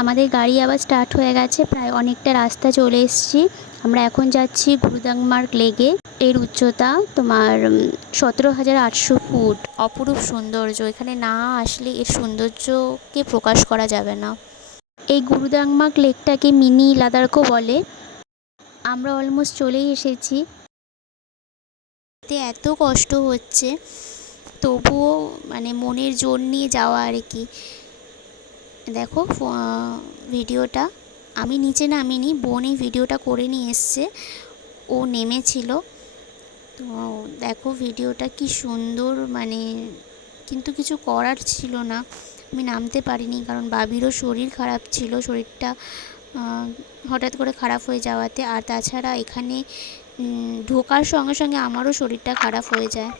আমাদের গাড়ি আবার স্টার্ট হয়ে গেছে, প্রায় অনেকটা রাস্তা চলে এসেছি। আমরা এখন যাচ্ছি গুরুদাংমার্গ লেগে। এর উচ্চতা তোমার 17,800 ফুট। অপরূপ সৌন্দর্য, এখানে না আসলে এর সৌন্দর্যকে প্রকাশ করা যাবে না। এই গুরুদাংমার্গ লেকটাকে মিনি লাদাখও বলে। আমরা অলমোস্ট চলেই এসেছি। এত কষ্ট হচ্ছে তবুও মানে মনের জোর নিয়ে যাওয়া আর কি। দেখো ভিডিওটা আমি নিচে নামিনি, বোন এই ভিডিওটা করে নিয়ে এসছে, ও নেমেছিল। তো দেখো ভিডিওটা কি সুন্দর, মানে কিন্তু কিছু করার ছিল না, আমি নামতে পারিনি কারণ বাবিরও শরীর খারাপ ছিল, শরীরটা হঠাৎ করে খারাপ হয়ে যাওয়াতে। আর তাছাড়া এখানে ঢোকার সঙ্গে সঙ্গে আমারও শরীরটা খারাপ হয়ে যায়।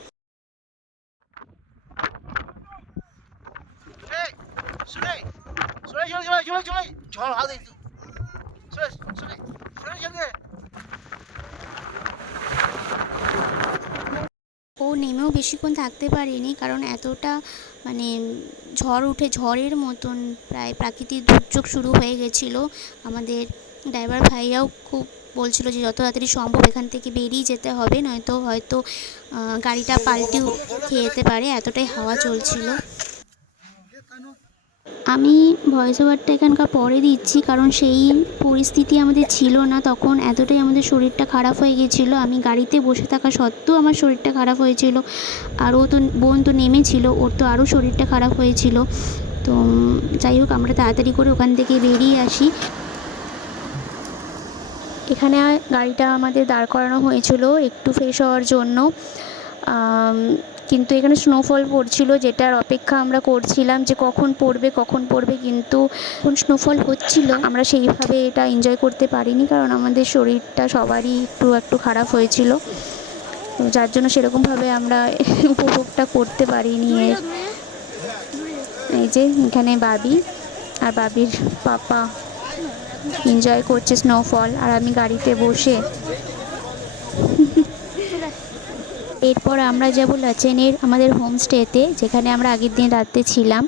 ও নেমেও বেশিক্ষণ থাকতে পারেনি কারণ এতটা মানে ঝড়ের মতন প্রায় প্রাকৃতিক দুর্যোগ শুরু হয়ে গেছিলো। আমাদের ড্রাইভার ভাইয়াও খুব বলছিল যে যত তাড়াতাড়ি সম্ভব এখান থেকে বেরিয়ে যেতে হবে, নয়তো হয়তো গাড়িটা পাল্টেও খেয়ে যেতে পারে, এতটাই হাওয়া চলছিল। আমি ভয়েস ওভারটা এখানকার পরে দিচ্ছি কারণ সেই পরিস্থিতি আমাদের ছিল না তখন, এতটাই আমাদের শরীরটা খারাপ হয়ে গিয়েছিলো। আমি গাড়িতে বসে থাকা সত্ত্বেও আমার শরীরটা খারাপ হয়েছিল। আর বোন তো নেমেছিল, ওর তো আরও শরীরটা খারাপ হয়েছিল। তো যাই হোক, আমরা তাড়াতাড়ি করে ওখান থেকে বেরিয়ে আসি। এখানে গাড়িটা আমাদের দাঁড় করানো হয়েছিল একটু ফ্রেশ হওয়ার জন্য, কিন্তু এখানে স্নোফল পড়ছিল, যেটার অপেক্ষা আমরা করছিলাম যে কখন পড়বে, কিন্তু এখন স্নোফল হচ্ছিল। আমরা সেইভাবে এটা এনজয় করতে পারিনি কারণ আমাদের শরীরটা সবারই একটু খারাপ হয়েছিল, তো যার জন্য সেরকমভাবে আমরা উপভোগটা করতে পারিনি। এই যে এখানে বাবি আর বাবির পাপা এনজয় করছে স্নোফল, আর আমি গাড়িতে বসে। এরপর আমরা যাব লাচেনের আমাদের হোমস্টেতে, যেখানে আমরা আগের দিন রাতে ছিলাম।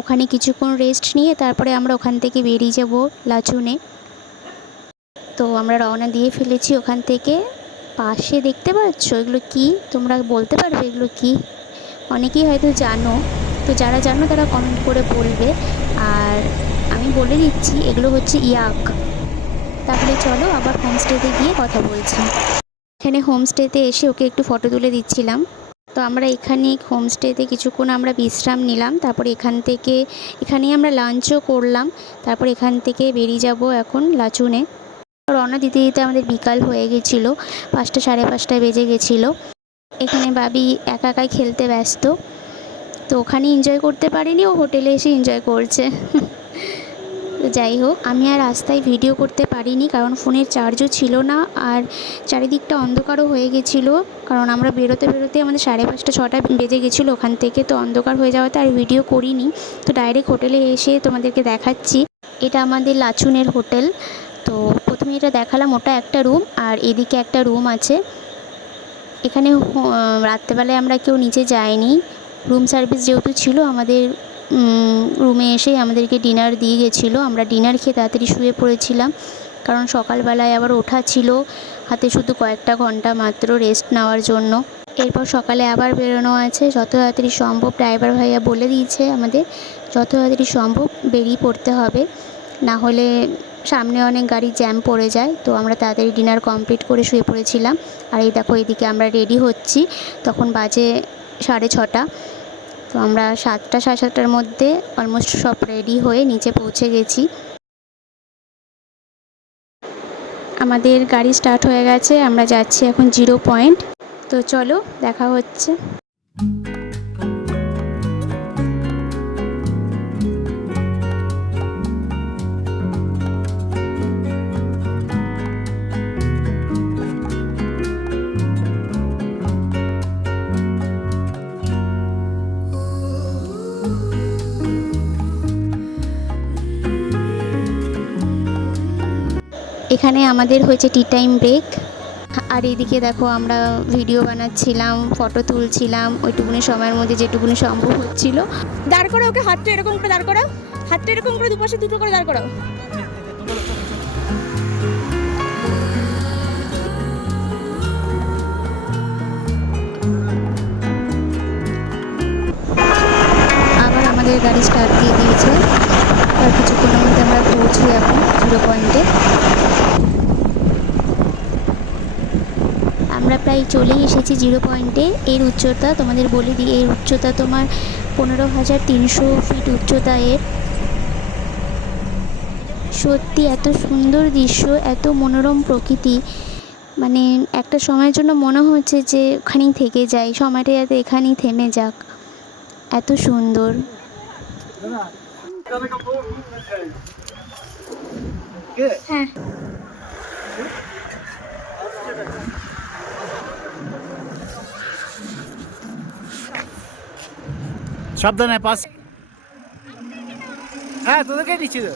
ওখানে কিছুক্ষণ রেস্ট নিয়ে তারপরে আমরা ওখান থেকে বেরিয়ে যাব লাচুনে। তো আমরা রওনা দিয়ে ফেলেছি ওখান থেকে। পাশে দেখতে পাচ্ছ এগুলো কি, তোমরা বলতে পারবে এগুলো কি? অনেকেই হয়তো জানো, তো যারা জানো তারা কমেন্ট করে বলবে। আর আমি বলে দিচ্ছি এগুলো হচ্ছে ইয়াক। তাহলে চলো আবার হোমস্টেতে গিয়ে কথা বলছি। এখানে হোমস্টেতে এসে ওকে একটু ফটো তুলে দিচ্ছিলাম। তো আমরা এখানে হোমস্টেতে কিছুক্ষণ আমরা বিশ্রাম নিলাম, তারপরে এখানেই আমরা লাঞ্চও করলাম। তারপর এখান থেকে বেরিয়ে যাব এখন লাচুনে। রওনা দিতে দিতে আমাদের বিকাল হয়ে গেছিলো, 5টা সাড়ে 5টায় বেজে গেছিলো। এখানে বাবি একা একাই খেলতে ব্যস্ত, তো ওখানে এনজয় করতে পারিনি, ও হোটেলে এসে এনজয় করছে। তো যাই হোক, আমি আর রাস্তায় ভিডিও করতে পারিনি কারণ ফোনের চার্জও ছিল না, আর চারিদিকটা অন্ধকারও হয়ে গেছিলো কারণ আমরা বেরোতে আমাদের 5:30 6টা বেজে গেছিলো ওখান থেকে। তো অন্ধকার হয়ে যাওয়াতে আর ভিডিও করিনি। তো ডাইরেক্ট হোটেলে এসে তোমাদেরকে দেখাচ্ছি। এটা আমাদের লাচুনের হোটেল। তো প্রথমে এটা দেখালাম, ওটা একটা রুম আর এদিকে একটা রুম আছে। এখানে রাত্রেবেলায় আমরা কেউ নিচে যাইনি, রুম সার্ভিস যেহেতু ছিল আমাদের রুমে এসেই আমাদেরকে ডিনার দিয়ে গেছিলো। আমরা ডিনার খেয়ে তাড়াতাড়ি শুয়ে পড়েছিলাম কারণ সকালবেলায় আবার ওঠা ছিল, হাতে শুধু কয়েকটা ঘন্টা মাত্র রেস্ট নেওয়ার জন্য। এরপর সকালে আবার বেরোনো আছে, যত তাড়াতাড়ি সম্ভব ড্রাইভার ভাইয়া বলে দিয়েছে আমাদের যত তাড়াতাড়ি সম্ভব বেরিয়ে পড়তে হবে, না হলে সামনে অনেক গাড়ি জ্যাম পড়ে যায়। তো আমরা তাড়াতাড়ি ডিনার কমপ্লিট করে শুয়ে পড়েছিলাম। আর এই দেখো এদিকে আমরা রেডি হচ্ছি, তখন বাজে 6:30। তো আমরা 7টা সাড়ে 7টার মধ্যে অলমোস্ট সব রেডি হয়ে নিচে পৌঁছে গেছি। আমাদের গাড়ি স্টার্ট হয়ে গেছে, আমরা যাচ্ছি এখন 0 পয়েন্ট। তো চলো দেখা হচ্ছে। এখানে আমাদের হয়েছে টি টাইম ব্রেক, আর এদিকে দেখো আমরা ভিডিও বানাচ্ছিলাম, ফটো তুলছিলাম ওইটুকুনি সময়ের মধ্যে যেটুকুনি সম্ভব হচ্ছিল। দাঁড় করে ওকে, হাতটা এরকম করে দাঁড় করাও। হাতটা এরকম করে দুপাশে দুটো করে দাঁড় করাও। আবার আমাদের গাড়ি স্টার্ট দিয়ে দিয়েছে। আর কিছুক্ষণের মধ্যে আমরা পৌঁছে যাবো 0 পয়েন্টে। আমরা প্রায় চলেই এসেছি 0 পয়েন্টে। এর উচ্চতা তোমাদের বলে দিই, এর উচ্চতা তোমার 15,300 ফিট উচ্চতা এর। সত্যি এত সুন্দর দৃশ্য, এত মনোরম প্রকৃতি, মানে একটা সময়ের জন্য মনে হচ্ছে যে ওখানেই থেকে যাই, সময়টা যাতে এখানেই থেমে যাক, এত সুন্দর। হ্যাঁ সাবধানে পাস। হ্যাঁ তোদেরকে দিচ্ছি তো।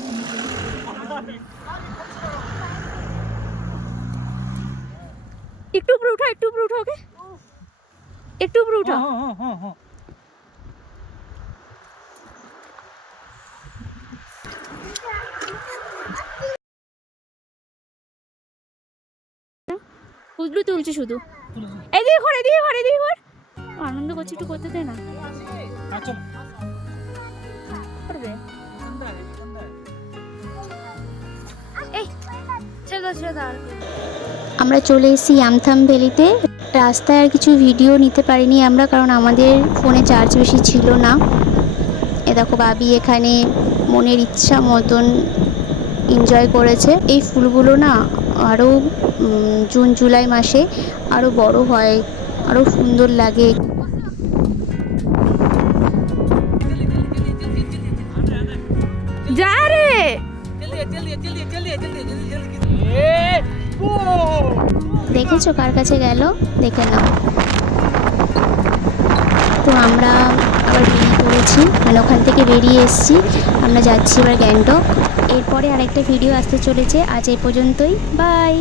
একটু উপরে উঠো, একটু উপরে উঠো, ওকে একটু উপরে উঠো। বুঝলু তুলছি শুধু, এদিকে ঘর, এদিকে ঘর, এদিকে ঘর। আনন্দ করছি, একটু করতে দে না। করবে এই ছেড়ে দাও। আমরা চলে এসেছি আমথাম ভ্যালিতে। রাস্তায় আর কিছু ভিডিও নিতে পারিনি আমরা, কারণ আমাদের ফোনে চার্জ বেশি ছিল না। এ দেখো বাবি এখানে মনের ইচ্ছা মতন এনজয় করেছে। এই ফুলগুলো না আরও জুন জুলাই মাসে আরও বড় হয়, আরও সুন্দর লাগে। যা রে, দেখেছো কার কাছে গেল, দেখে নাও। তো আমরা আবার বেরিয়ে পড়েছি, মানে ওখান থেকে বেরিয়ে এসেছি। আমরা যাচ্ছি এবার গ্যাংটক। এরপরে আরেকটা ভিডিও আসতে চলেছে। আজ এই পর্যন্তই, বাই।